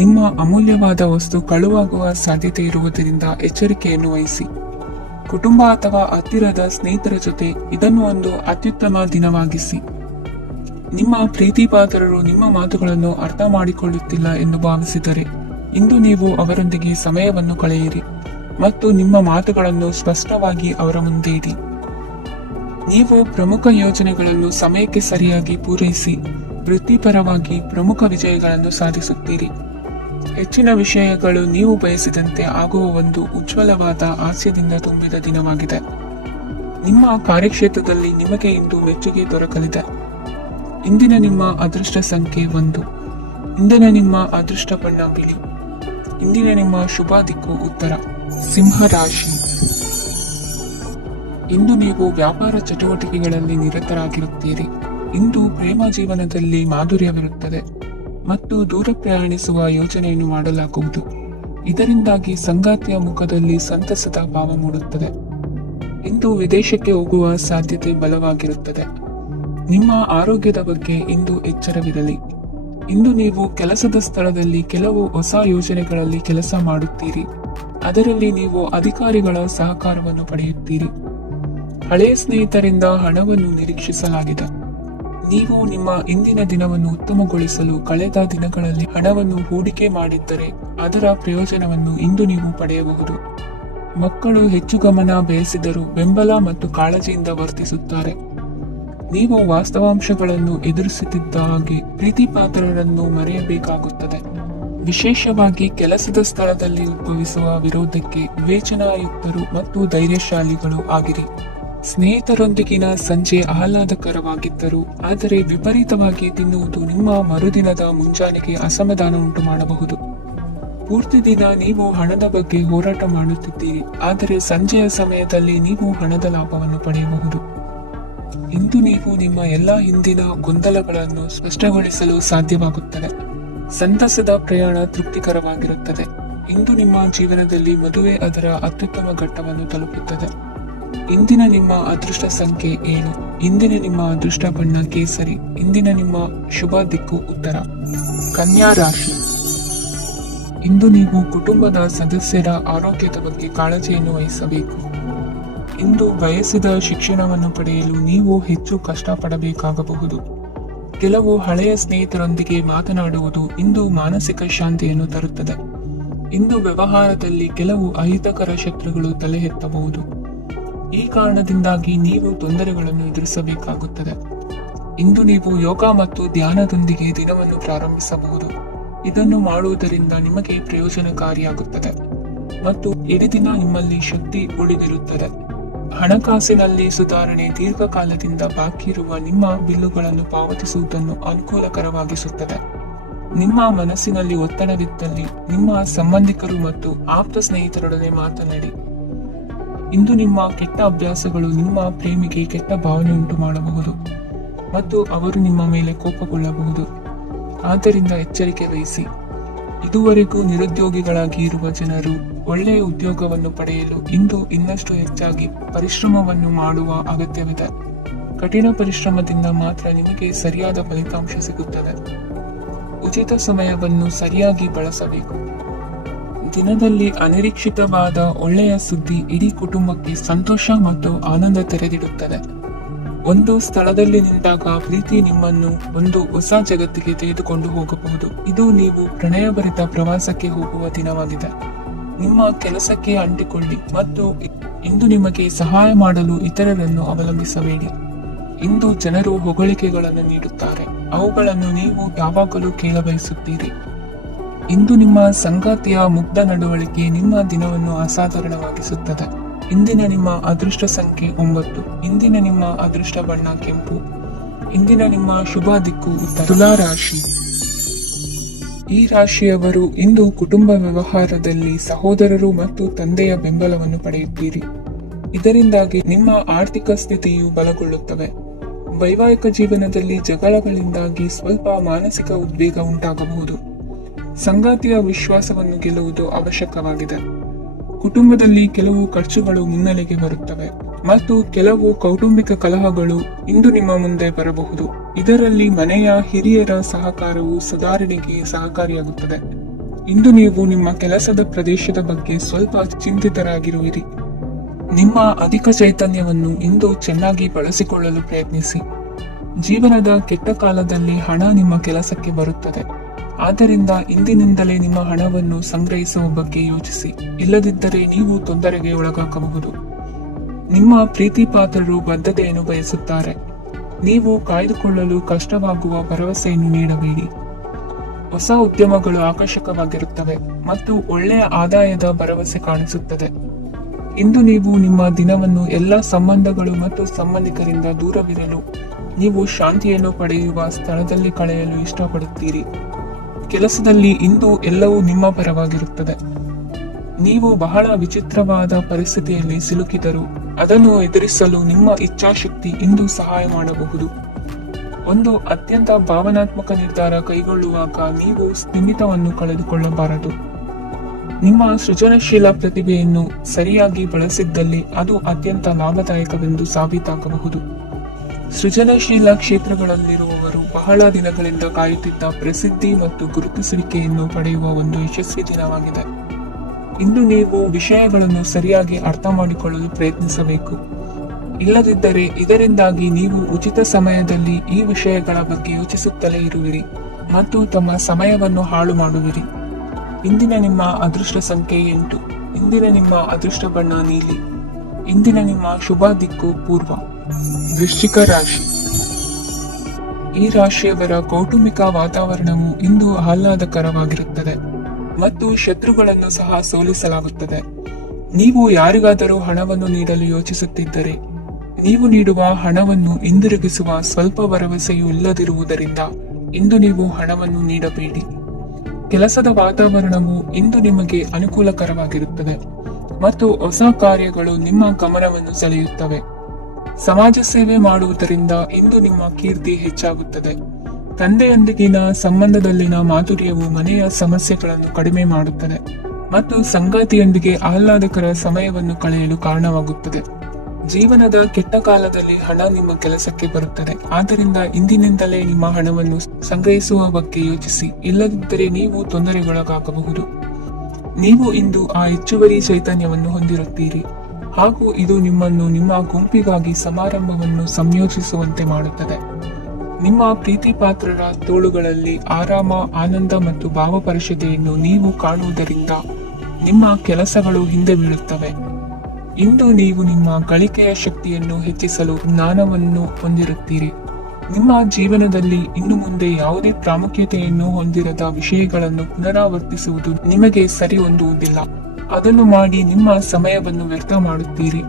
ನಿಮ್ಮ ಅಮೂಲ್ಯವಾದ ವಸ್ತು ಕಳುವಾಗುವ ಸಾಧ್ಯತೆ ಇರುವುದರಿಂದ ಎಚ್ಚರಿಕೆಯನ್ನು ವಹಿಸಿ. ಕುಟುಂಬ ಅಥವಾ ಹತ್ತಿರದ ಸ್ನೇಹಿತರ ಜೊತೆ ಇದನ್ನು ಒಂದು ಅತ್ಯುತ್ತಮ ದಿನವಾಗಿಸಿ. ನಿಮ್ಮ ಪ್ರೀತಿಪಾತ್ರರು ನಿಮ್ಮ ಮಾತುಗಳನ್ನು ಅರ್ಥ ಮಾಡಿಕೊಳ್ಳುತ್ತಿಲ್ಲ ಎಂದು ಭಾವಿಸಿದರೆ ಇಂದು ನೀವು ಅವರೊಂದಿಗೆ ಸಮಯವನ್ನು ಕಳೆಯಿರಿ ಮತ್ತು ನಿಮ್ಮ ಮಾತುಗಳನ್ನು ಸ್ಪಷ್ಟವಾಗಿ ಅವರ ಮುಂದೆ ಇಡಿ. ನೀವು ಪ್ರಮುಖ ಯೋಜನೆಗಳನ್ನು ಸಮಯಕ್ಕೆ ಸರಿಯಾಗಿ ಪೂರೈಸಿ ವೃತ್ತಿಪರವಾಗಿ ಪ್ರಮುಖ ವಿಜಯಗಳನ್ನು ಸಾಧಿಸುತ್ತೀರಿ. ಹೆಚ್ಚಿನ ವಿಷಯಗಳು ನೀವು ಬಯಸಿದಂತೆ ಆಗುವ ಒಂದು ಉಜ್ವಲವಾದ ಹಾಸ್ಯದಿಂದ ತುಂಬಿದ ದಿನವಾಗಿದೆ. ನಿಮ್ಮ ಕಾರ್ಯಕ್ಷೇತ್ರದಲ್ಲಿ ನಿಮಗೆ ಇಂದು ಮೆಚ್ಚುಗೆ ದೊರಕಲಿದೆ. ಇಂದಿನ ನಿಮ್ಮ ಅದೃಷ್ಟ ಸಂಖ್ಯೆ 1. ಇಂದಿನ ನಿಮ್ಮ ಅದೃಷ್ಟ ಬಣ್ಣ ಬಿಳಿ. ಇಂದಿನ ನಿಮ್ಮ ಶುಭ ದಿಕ್ಕು ಉತ್ತರ. ಸಿಂಹ ರಾಶಿ. ಇಂದು ನೀವು ವ್ಯಾಪಾರ ಚಟುವಟಿಕೆಗಳಲ್ಲಿ ನಿರತರಾಗಿರುತ್ತೀರಿ. ಇಂದು ಪ್ರೇಮ ಜೀವನದಲ್ಲಿ ಮಾಧುರ್ಯವಿರುತ್ತದೆ ಮತ್ತು ದೂರ ಪ್ರಯಾಣಿಸುವ ಯೋಜನೆಯನ್ನು ಮಾಡಲಾಗುವುದು. ಇದರಿಂದಾಗಿ ಸಂಗಾತಿಯ ಮುಖದಲ್ಲಿ ಸಂತಸದ ಭಾವ ಮೂಡುತ್ತದೆ. ಇಂದು ವಿದೇಶಕ್ಕೆ ಹೋಗುವ ಸಾಧ್ಯತೆ ಬಲವಾಗಿರುತ್ತದೆ. ನಿಮ್ಮ ಆರೋಗ್ಯದ ಬಗ್ಗೆ ಇಂದು ಎಚ್ಚರವಿರಲಿ. ಇಂದು ನೀವು ಕೆಲಸದ ಸ್ಥಳದಲ್ಲಿ ಕೆಲವು ಹೊಸ ಯೋಜನೆಗಳಲ್ಲಿ ಕೆಲಸ ಮಾಡುತ್ತೀರಿ. ಅದರಲ್ಲಿ ನೀವು ಅಧಿಕಾರಿಗಳ ಸಹಕಾರವನ್ನು ಪಡೆಯುತ್ತೀರಿ. ಹಳೆಯ ಸ್ನೇಹಿತರಿಂದ ಹಣವನ್ನು ನಿರೀಕ್ಷಿಸಲಾಗಿದೆ. ನೀವು ನಿಮ್ಮ ಇಂದಿನ ದಿನವನ್ನು ಉತ್ತಮಗೊಳಿಸಲು ಕಳೆದ ದಿನಗಳಲ್ಲಿ ಹಣವನ್ನು ಹೂಡಿಕೆ ಮಾಡಿದ್ದರೆ ಅದರ ಪ್ರಯೋಜನವನ್ನು ಇಂದು ನೀವು ಪಡೆಯಬಹುದು. ಮಕ್ಕಳು ಹೆಚ್ಚು ಗಮನ ಬಯಸಿದರೂ ಬೆಂಬಲ ಮತ್ತು ಕಾಳಜಿಯಿಂದ ವರ್ತಿಸುತ್ತಾರೆ. ನೀವು ವಾಸ್ತವಾಂಶಗಳನ್ನು ಎದುರಿಸುತ್ತಿದ್ದ ಹಾಗೆ ಪ್ರೀತಿಪಾತ್ರರನ್ನು ಮರೆಯಬೇಕಾಗುತ್ತದೆ. ವಿಶೇಷವಾಗಿ ಕೆಲಸದ ಸ್ಥಳದಲ್ಲಿ ಉದ್ಭವಿಸುವ ವಿರೋಧಕ್ಕೆ ವಿವೇಚನಾಯುಕ್ತರು ಮತ್ತು ಧೈರ್ಯಶಾಲಿಗಳು ಆಗಿರಿ. ಸ್ನೇಹಿತರೊಂದಿಗಿನ ಸಂಜೆ ಆಹ್ಲಾದಕರವಾಗಿದ್ದರೂ ಆದರೆ ವಿಪರೀತವಾಗಿ ತಿನ್ನುವುದು ನಿಮ್ಮ ಮರುದಿನದ ಮುಂಜಾನೆಗೆ ಅಸಮಾಧಾನ ಉಂಟು ಮಾಡಬಹುದು. ಪೂರ್ತಿ ದಿನ ನೀವು ಹಣದ ಬಗ್ಗೆ ಹೋರಾಟ ಮಾಡುತ್ತಿದ್ದೀರಿ, ಆದರೆ ಸಂಜೆಯ ಸಮಯದಲ್ಲಿ ನೀವು ಹಣದ ಲಾಭವನ್ನು ಪಡೆಯಬಹುದು. ಇಂದು ನೀವು ನಿಮ್ಮ ಎಲ್ಲ ಹಿಂದಿನ ಗೊಂದಲಗಳನ್ನು ಸ್ಪಷ್ಟಗೊಳಿಸಲು ಸಾಧ್ಯವಾಗುತ್ತದೆ. ಸಂತಸದ ಪ್ರಯಾಣ ತೃಪ್ತಿಕರವಾಗಿರುತ್ತದೆ. ಇಂದು ನಿಮ್ಮ ಜೀವನದಲ್ಲಿ ಮದುವೆ ಅದರ ಅತ್ಯುತ್ತಮ ಘಟ್ಟವನ್ನು ತಲುಪುತ್ತದೆ. ಇಂದಿನ ನಿಮ್ಮ ಅದೃಷ್ಟ ಸಂಖ್ಯೆ 7. ಇಂದಿನ ನಿಮ್ಮ ಅದೃಷ್ಟ ಬಣ್ಣ ಕೇಸರಿ. ಇಂದಿನ ನಿಮ್ಮ ಶುಭ ದಿಕ್ಕು ಉತ್ತರ. ಕನ್ಯಾ ರಾಶಿ. ಇಂದು ನೀವು ಕುಟುಂಬದ ಸದಸ್ಯರ ಆರೋಗ್ಯದ ಬಗ್ಗೆ ಕಾಳಜಿಯನ್ನು ವಹಿಸಬೇಕು. ಇಂದು ಬಯಸಿದ ಶಿಕ್ಷಣವನ್ನು ಪಡೆಯಲು ನೀವು ಹೆಚ್ಚು ಕಷ್ಟಪಡಬೇಕಾಗಬಹುದು. ಕೆಲವು ಹಳೆಯ ಸ್ನೇಹಿತರೊಂದಿಗೆ ಮಾತನಾಡುವುದು ಇಂದು ಮಾನಸಿಕ ಶಾಂತಿಯನ್ನು ತರುತ್ತದೆ. ಇಂದು ವ್ಯವಹಾರದಲ್ಲಿ ಕೆಲವು ಅಹಿತಕರ ಶತ್ರುಗಳು ತಲೆ ಎತ್ತಬಹುದು. ಈ ಕಾರಣದಿಂದಾಗಿ ನೀವು ತೊಂದರೆಗಳನ್ನು ಎದುರಿಸಬೇಕಾಗುತ್ತದೆ. ಇಂದು ನೀವು ಯೋಗ ಮತ್ತು ಧ್ಯಾನದೊಂದಿಗೆ ದಿನವನ್ನು ಪ್ರಾರಂಭಿಸಬಹುದು. ಇದನ್ನು ಮಾಡುವುದರಿಂದ ನಿಮಗೆ ಪ್ರಯೋಜನಕಾರಿಯಾಗುತ್ತದೆ ಮತ್ತು ಇಡೀ ದಿನ ನಿಮ್ಮಲ್ಲಿ ಶಕ್ತಿ ಉಳಿದಿರುತ್ತದೆ. ಹಣಕಾಸಿನಲ್ಲಿ ಸುಧಾರಣೆ ದೀರ್ಘಕಾಲದಿಂದ ಬಾಕಿ ಇರುವ ನಿಮ್ಮ ಬಿಲ್ಲುಗಳನ್ನು ಪಾವತಿಸುವುದನ್ನು ಅನುಕೂಲಕರವಾಗಿಸುತ್ತದೆ. ನಿಮ್ಮ ಮನಸ್ಸಿನಲ್ಲಿ ಒತ್ತಡವಿದ್ದಲ್ಲಿ ನಿಮ್ಮ ಸಂಬಂಧಿಕರು ಮತ್ತು ಆಪ್ತ ಸ್ನೇಹಿತರೊಡನೆ ಮಾತನಾಡಿ. ಇಂದು ನಿಮ್ಮ ಕೆಟ್ಟ ಅಭ್ಯಾಸಗಳು ನಿಮ್ಮ ಪ್ರೇಮಿಗೆ ಕೆಟ್ಟ ಭಾವನೆ ಉಂಟು ಮಾಡಬಹುದು ಮತ್ತು ಅವರು ನಿಮ್ಮ ಮೇಲೆ ಕೋಪಗೊಳ್ಳಬಹುದು. ಆದ್ದರಿಂದ ಎಚ್ಚರಿಕೆ ವಹಿಸಿ. ಇದುವರೆಗೂ ನಿರುದ್ಯೋಗಿಗಳಾಗಿ ಇರುವ ಜನರು ಒಳ್ಳೆಯ ಉದ್ಯೋಗವನ್ನು ಪಡೆಯಲು ಇಂದು ಇನ್ನಷ್ಟು ಹೆಚ್ಚಾಗಿ ಪರಿಶ್ರಮವನ್ನು ಮಾಡುವ ಅಗತ್ಯವಿದೆ. ಕಠಿಣ ಪರಿಶ್ರಮದಿಂದ ಮಾತ್ರ ನಿಮಗೆ ಸರಿಯಾದ ಫಲಿತಾಂಶ ಸಿಗುತ್ತದೆ. ಉಚಿತ ಸಮಯವನ್ನು ಸರಿಯಾಗಿ ಬಳಸಬೇಕು. ದಿನದಲ್ಲಿ ಅನಿರೀಕ್ಷಿತವಾದ ಒಳ್ಳೆಯ ಸುದ್ದಿ ಇಡೀ ಕುಟುಂಬಕ್ಕೆ ಸಂತೋಷ ಮತ್ತು ಆನಂದ ತೆರೆದಿಡುತ್ತದೆ. ಒಂದು ಸ್ಥಳದಲ್ಲಿ ನಿಂತಾಗ ಪ್ರೀತಿ ನಿಮ್ಮನ್ನು ಒಂದು ಹೊಸ ಜಗತ್ತಿಗೆ ತೆಗೆದುಕೊಂಡು ಹೋಗಬಹುದು. ಇದು ನೀವು ಪ್ರಣಯಭರಿತ ಪ್ರವಾಸಕ್ಕೆ ಹೋಗುವ ದಿನವಾಗಿದೆ. ನಿಮ್ಮ ಕೆಲಸಕ್ಕೆ ಅಂಟಿಕೊಳ್ಳಿ ಮತ್ತು ಇಂದು ನಿಮಗೆ ಸಹಾಯ ಮಾಡಲು ಇತರರನ್ನು ಅವಲಂಬಿಸಬೇಡಿ. ಇಂದು ಜನರು ಹೊಗಳಿಕೆಗಳನ್ನು ನೀಡುತ್ತಾರೆ. ಅವುಗಳನ್ನು ನೀವು ಯಾವಾಗಲೂ ಕೇಳಬಯಸುತ್ತೀರಿ. ಇಂದು ನಿಮ್ಮ ಸಂಗಾತಿಯ ಮುಗ್ಧ ನಡವಳಿಕೆ ನಿಮ್ಮ ದಿನವನ್ನು ಅಸಾಧಾರಣವಾಗಿಸುತ್ತದೆ. ಇಂದಿನ ನಿಮ್ಮ ಅದೃಷ್ಟ ಸಂಖ್ಯೆ 9. ಇಂದಿನ ನಿಮ್ಮ ಅದೃಷ್ಟ ಬಣ್ಣ ಕೆಂಪು. ಇಂದಿನ ನಿಮ್ಮ ಶುಭ ದಿಕ್ಕು ಉತ್ತರ. ತುಲಾ ರಾಶಿ. ಈ ರಾಶಿಯವರು ಇಂದು ಕುಟುಂಬ ವ್ಯವಹಾರದಲ್ಲಿ ಸಹೋದರರು ಮತ್ತು ತಂದೆಯ ಬೆಂಬಲವನ್ನು ಪಡೆಯುತ್ತೀರಿ. ಇದರಿಂದಾಗಿ ನಿಮ್ಮ ಆರ್ಥಿಕ ಸ್ಥಿತಿಯು ಬಲಗೊಳ್ಳುತ್ತವೆ. ವೈವಾಹಿಕ ಜೀವನದಲ್ಲಿ ಜಗಳಗಳಿಂದಾಗಿ ಸ್ವಲ್ಪ ಮಾನಸಿಕ ಉದ್ವೇಗ ಉಂಟಾಗಬಹುದು. ಸಂಗಾತಿಯ ವಿಶ್ವಾಸವನ್ನು ಗೆಲ್ಲುವುದು ಅವಶ್ಯಕವಾಗಿದೆ. ಕುಟುಂಬದಲ್ಲಿ ಕೆಲವು ಖರ್ಚುಗಳು ಮುನ್ನೆಲೆಗೆ ಬರುತ್ತವೆ ಮತ್ತು ಕೆಲವು ಕೌಟುಂಬಿಕ ಕಲಹಗಳು ಇಂದು ನಿಮ್ಮ ಮುಂದೆ ಬರಬಹುದು. ಇದರಲ್ಲಿ ಮನೆಯ ಹಿರಿಯರ ಸಹಕಾರವು ಸುಧಾರಣೆಗೆ ಸಹಕಾರಿಯಾಗುತ್ತದೆ. ಇಂದು ನೀವು ನಿಮ್ಮ ಕೆಲಸದ ಪ್ರದೇಶದ ಬಗ್ಗೆ ಸ್ವಲ್ಪ ಚಿಂತಿತರಾಗಿರುವಿರಿ. ನಿಮ್ಮ ಅಧಿಕ ಚೈತನ್ಯವನ್ನು ಇಂದು ಚೆನ್ನಾಗಿ ಬಳಸಿಕೊಳ್ಳಲು ಪ್ರಯತ್ನಿಸಿ. ಜೀವನದ ಕೆಟ್ಟ ಕಾಲದಲ್ಲಿ ಹಣ ನಿಮ್ಮ ಕೆಲಸಕ್ಕೆ ಬರುತ್ತದೆ. ಆದ್ದರಿಂದ ಇಂದಿನಿಂದಲೇ ನಿಮ್ಮ ಹಣವನ್ನು ಸಂಗ್ರಹಿಸುವ ಬಗ್ಗೆ ಯೋಚಿಸಿ. ಇಲ್ಲದಿದ್ದರೆ ನೀವು ತೊಂದರೆಗೆ ಒಳಗಾಗಬಹುದು. ನಿಮ್ಮ ಪ್ರೀತಿ ಪಾತ್ರರು ಬದ್ಧತೆಯನ್ನು ಬಯಸುತ್ತಾರೆ. ನೀವು ಕಾಯ್ದುಕೊಳ್ಳಲು ಕಷ್ಟವಾಗುವ ಭರವಸೆಯನ್ನು ನೀಡಬೇಡಿ. ಹೊಸ ಉದ್ಯಮಗಳು ಆಕರ್ಷಕವಾಗಿರುತ್ತವೆ ಮತ್ತು ಒಳ್ಳೆಯ ಆದಾಯದ ಭರವಸೆ ಕಾಣಿಸುತ್ತದೆ. ಇಂದು ನೀವು ನಿಮ್ಮ ದಿನವನ್ನು ಎಲ್ಲ ಸಂಬಂಧಗಳು ಮತ್ತು ಸಂಬಂಧಿಕರಿಂದ ದೂರವಿರಲು ನೀವು ಶಾಂತಿಯನ್ನು ಪಡೆಯುವ ಸ್ಥಳದಲ್ಲಿ ಕಳೆಯಲು ಇಷ್ಟಪಡುತ್ತೀರಿ. ಕೆಲಸದಲ್ಲಿ ಇಂದು ಎಲ್ಲವೂ ನಿಮ್ಮ ಪರವಾಗಿರುತ್ತದೆ. ನೀವು ಬಹಳ ವಿಚಿತ್ರವಾದ ಪರಿಸ್ಥಿತಿಯಲ್ಲಿ ಸಿಲುಕಿದರೂ ಅದನ್ನು ಎದುರಿಸಲು ನಿಮ್ಮ ಇಚ್ಛಾಶಕ್ತಿ ಇಂದು ಸಹಾಯ ಮಾಡಬಹುದು. ಒಂದು ಅತ್ಯಂತ ಭಾವನಾತ್ಮಕ ನಿರ್ಧಾರ ಕೈಗೊಳ್ಳುವಾಗ ನೀವು ಸ್ಥಿಮಿತವನ್ನು ಕಳೆದುಕೊಳ್ಳಬಾರದು. ನಿಮ್ಮ ಸೃಜನಶೀಲ ಪ್ರತಿಭೆಯನ್ನು ಸರಿಯಾಗಿ ಬಳಸಿದ್ದಲ್ಲಿ ಅದು ಅತ್ಯಂತ ಲಾಭದಾಯಕವೆಂದು ಸಾಬೀತಾಗಬಹುದು. ಸೃಜನಶೀಲ ಕ್ಷೇತ್ರಗಳಲ್ಲಿರುವವರು ಬಹಳ ದಿನಗಳಿಂದ ಕಾಯುತ್ತಿದ್ದ ಪ್ರಸಿದ್ಧಿ ಮತ್ತು ಗುರುತಿಸುವಿಕೆಯನ್ನು ಪಡೆಯುವ ಒಂದು ಯಶಸ್ವಿ ದಿನವಾಗಿದೆ. ಇಂದು ನೀವು ವಿಷಯಗಳನ್ನು ಸರಿಯಾಗಿ ಅರ್ಥ ಮಾಡಿಕೊಳ್ಳಲು ಪ್ರಯತ್ನಿಸಬೇಕು. ಇಲ್ಲದಿದ್ದರೆ ಇದರಿಂದಾಗಿ ನೀವು ಉಚಿತ ಸಮಯದಲ್ಲಿ ಈ ವಿಷಯಗಳ ಬಗ್ಗೆ ಯೋಚಿಸುತ್ತಲೇ ಇರುವಿರಿ ಮತ್ತು ತಮ್ಮ ಸಮಯವನ್ನು ಹಾಳು ಮಾಡುವಿರಿ. ಇಂದಿನ ನಿಮ್ಮ ಅದೃಷ್ಟ ಸಂಖ್ಯೆ 8. ಇಂದಿನ ನಿಮ್ಮ ಅದೃಷ್ಟ ಬಣ್ಣ ನೀಲಿ. ಇಂದಿನ ನಿಮ್ಮ ಶುಭ ದಿಕ್ಕು ಪೂರ್ವ. ವೃಶ್ಚಿಕ ರಾಶಿ. ಈ ರಾಶಿಯವರ ಕೌಟುಂಬಿಕ ವಾತಾವರಣವು ಇಂದು ಆಹ್ಲಾದಕರವಾಗಿರುತ್ತದೆ ಮತ್ತು ಶತ್ರುಗಳನ್ನು ಸಹ ಸೋಲಿಸಲಾಗುತ್ತದೆ. ನೀವು ಯಾರಿಗಾದರೂ ಹಣವನ್ನು ನೀಡಲು ಯೋಚಿಸುತ್ತಿದ್ದರೆ ನೀವು ನೀಡುವ ಹಣವನ್ನು ಹಿಂದಿರುಗಿಸುವ ಸ್ವಲ್ಪ ಭರವಸೆಯೂ ಇಲ್ಲದಿರುವುದರಿಂದ ಇಂದು ನೀವು ಹಣವನ್ನು ನೀಡಬೇಡಿ. ಕೆಲಸದ ವಾತಾವರಣವು ಇಂದು ನಿಮಗೆ ಅನುಕೂಲಕರವಾಗಿರುತ್ತದೆ ಮತ್ತು ಹೊಸ ಕಾರ್ಯಗಳು ನಿಮ್ಮ ಗಮನವನ್ನು ಸೆಳೆಯುತ್ತವೆ. ಸಮಾಜ ಸೇವೆ ಮಾಡುವುದರಿಂದ ಇಂದು ನಿಮ್ಮ ಕೀರ್ತಿ ಹೆಚ್ಚಾಗುತ್ತದೆ. ತಂದೆಯೊಂದಿಗಿನ ಸಂಬಂಧದಲ್ಲಿನ ಮಾಧುರ್ಯವು ಮನೆಯ ಸಮಸ್ಯೆಗಳನ್ನು ಕಡಿಮೆ ಮಾಡುತ್ತದೆ ಮತ್ತು ಸಂಗಾತಿಯೊಂದಿಗೆ ಆಹ್ಲಾದಕರ ಸಮಯವನ್ನು ಕಳೆಯಲು ಕಾರಣವಾಗುತ್ತದೆ. ಜೀವನದ ಕೆಟ್ಟ ಕಾಲದಲ್ಲಿ ಹಣ ನಿಮ್ಮ ಕೆಲಸಕ್ಕೆ ಬರುತ್ತದೆ. ಆದ್ದರಿಂದ ಇಂದಿನಿಂದಲೇ ನಿಮ್ಮ ಹಣವನ್ನು ಸಂಗ್ರಹಿಸುವ ಬಗ್ಗೆ ಯೋಚಿಸಿ. ಇಲ್ಲದಿದ್ದರೆ ನೀವು ತೊಂದರೆಗೊಳಗಾಗಬಹುದು. ನೀವು ಇಂದು ಆ ಹೆಚ್ಚುವರಿ ಚೈತನ್ಯವನ್ನು ಹೊಂದಿರುತ್ತೀರಿ ಹಾಗೂ ಇದು ನಿಮ್ಮನ್ನು ನಿಮ್ಮ ಗುಂಪಿಗಾಗಿ ಸಮಾರಂಭವನ್ನು ಸಂಯೋಜಿಸುವಂತೆ ಮಾಡುತ್ತದೆ. ನಿಮ್ಮ ಪ್ರೀತಿ ಪಾತ್ರರ ತೋಳುಗಳಲ್ಲಿ ಆರಾಮ, ಆನಂದ ಮತ್ತು ಭಾವಪರಿಷದೆಯನ್ನು ನೀವು ಕಾಣುವುದರಿಂದ ನಿಮ್ಮ ಕೆಲಸಗಳು ಹಿಂದೆ ಬೀಳುತ್ತವೆ. ಇಂದು ನೀವು ನಿಮ್ಮ ಗಳಿಕೆಯ ಶಕ್ತಿಯನ್ನು ಹೆಚ್ಚಿಸಲು ಜ್ಞಾನವನ್ನು ಹೊಂದಿರುತ್ತೀರಿ. ನಿಮ್ಮ ಜೀವನದಲ್ಲಿ ಇನ್ನು ಮುಂದೆ ಯಾವುದೇ ಪ್ರಾಮುಖ್ಯತೆಯನ್ನು ಹೊಂದಿರದ ವಿಷಯಗಳನ್ನು ಪುನರಾವರ್ತಿಸುವುದು ನಿಮಗೆ ಸರಿ ಹೊಂದುವುದಿಲ್ಲ. ಅದನ್ನು ಮಾಡಿ ನಿಮ್ಮ ಸಮಯವನ್ನು ವ್ಯರ್ಥ ಮಾಡುತ್ತೀರಿ.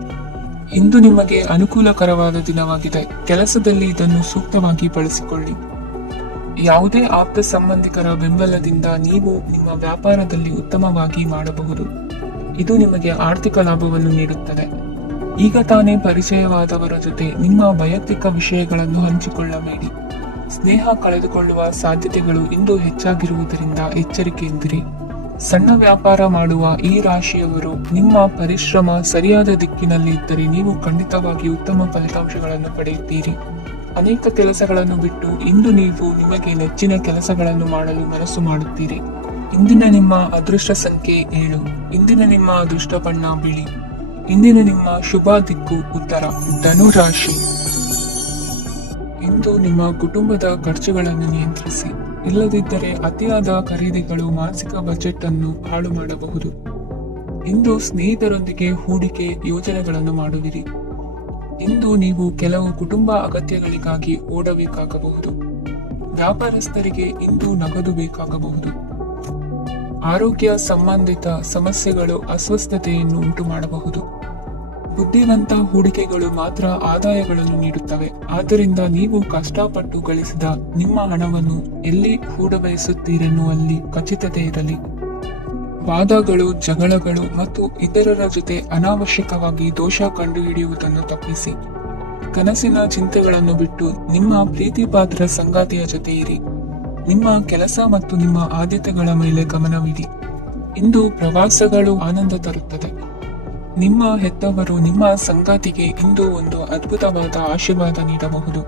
ಇಂದು ನಿಮಗೆ ಅನುಕೂಲಕರವಾದ ದಿನವಾಗಿದೆ. ಕೆಲಸದಲ್ಲಿ ಇದನ್ನು ಸೂಕ್ತವಾಗಿ ಬಳಸಿಕೊಳ್ಳಿ. ಯಾವುದೇ ಆಪ್ತ ಸಂಬಂಧಿಕರ ಬೆಂಬಲದಿಂದ ನೀವು ನಿಮ್ಮ ವ್ಯಾಪಾರದಲ್ಲಿ ಉತ್ತಮವಾಗಿ ಮಾಡಬಹುದು. ಇದು ನಿಮಗೆ ಆರ್ಥಿಕ ಲಾಭವನ್ನು ನೀಡುತ್ತದೆ. ಈಗ ತಾನೇ ಪರಿಚಯವಾದವರ ಜೊತೆ ನಿಮ್ಮ ವೈಯಕ್ತಿಕ ವಿಷಯಗಳನ್ನು ಹಂಚಿಕೊಳ್ಳಬೇಡಿ. ಸ್ನೇಹ ಕಳೆದುಕೊಳ್ಳುವ ಸಾಧ್ಯತೆಗಳು ಇಂದು ಹೆಚ್ಚಾಗಿರುವುದರಿಂದ ಎಚ್ಚರಿಕೆಯಿಂದಿರಿ. ಸಣ್ಣ ವ್ಯಾಪಾರ ಮಾಡುವ ಈ ರಾಶಿಯವರು ನಿಮ್ಮ ಪರಿಶ್ರಮ ಸರಿಯಾದ ದಿಕ್ಕಿನಲ್ಲಿ ಇದ್ದರೆ ನೀವು ಖಂಡಿತವಾಗಿ ಉತ್ತಮ ಫಲಿತಾಂಶಗಳನ್ನು ಪಡೆಯುತ್ತೀರಿ. ಅನೇಕ ಕೆಲಸಗಳನ್ನು ಬಿಟ್ಟು ಇಂದು ನೀವು ನಿಮಗೆ ನೆಚ್ಚಿನ ಕೆಲಸಗಳನ್ನು ಮಾಡಲು ಮನಸ್ಸು ಮಾಡುತ್ತೀರಿ. ಇಂದಿನ ನಿಮ್ಮ ಅದೃಷ್ಟ ಸಂಖ್ಯೆ 7. ಇಂದಿನ ನಿಮ್ಮ ಅದೃಷ್ಟ ಬಣ್ಣ ಬಿಳಿ. ಇಂದಿನ ನಿಮ್ಮ ಶುಭ ದಿಕ್ಕು ಉತ್ತರ. ಧನು ರಾಶಿ. ಇಂದು ನಿಮ್ಮ ಕುಟುಂಬದ ಖರ್ಚುಗಳನ್ನು ನಿಯಂತ್ರಿಸಿ. ಇಲ್ಲದಿದ್ದರೆ ಅತಿಯಾದ ಖರೀದಿಗಳು ಮಾನಸಿಕ ಬಜೆಟ್ ಅನ್ನು ಹಾಳು ಮಾಡಬಹುದು. ಇಂದು ಸ್ನೇಹಿತರೊಂದಿಗೆ ಹೂಡಿಕೆ ಯೋಜನೆಗಳನ್ನು ಮಾಡುವಿರಿ. ಇಂದು ನೀವು ಕೆಲವು ಕುಟುಂಬ ಅಗತ್ಯಗಳಿಗಾಗಿ ಓಡಬೇಕಾಗಬಹುದು. ವ್ಯಾಪಾರಸ್ಥರಿಗೆ ಇಂದು ನಗದು ಬೇಕಾಗಬಹುದು. ಆರೋಗ್ಯ ಸಂಬಂಧಿತ ಸಮಸ್ಯೆಗಳು ಅಸ್ವಸ್ಥತೆಯನ್ನು ಉಂಟು ಮಾಡಬಹುದು. ಬುದ್ಧಿವಂತ ಹೂಡಿಕೆಗಳು ಮಾತ್ರ ಆದಾಯಗಳನ್ನು ನೀಡುತ್ತವೆ. ಆದ್ದರಿಂದ ನೀವು ಕಷ್ಟಪಟ್ಟು ಗಳಿಸಿದ ನಿಮ್ಮ ಹಣವನ್ನು ಎಲ್ಲಿ ಹೂಡಬಯಸುತ್ತೀರೆನ್ನುವಲ್ಲಿ ಖಚಿತತೆ ಇರಲಿ. ವಾದಗಳು, ಜಗಳಗಳು ಮತ್ತು ಇತರರ ಜೊತೆ ಅನಾವಶ್ಯಕವಾಗಿ ದೋಷ ಕಂಡುಹಿಡಿಯುವುದನ್ನು ತಪ್ಪಿಸಿ. ಕನಸಿನ ಚಿಂತೆಗಳನ್ನು ಬಿಟ್ಟು ನಿಮ್ಮ ಪ್ರೀತಿ ಪಾತ್ರ ಸಂಗಾತಿಯ ಜೊತೆ ಇರಿ. ನಿಮ್ಮ ಕೆಲಸ ಮತ್ತು ನಿಮ್ಮ ಆದ್ಯತೆಗಳ ಮೇಲೆ ಗಮನವಿಡಿ. ಇಂದು ಪ್ರವಾಸಗಳು ಆನಂದ ತರುತ್ತದೆ. ನಿಮ್ಮ ಹೆತ್ತವರು ನಿಮ್ಮ ಸಂಗಾತಿಗೆ ಇಂದು ಒಂದು ಅದ್ಭುತವಾದ ಆಶೀರ್ವಾದ ನೀಡಬಹುದು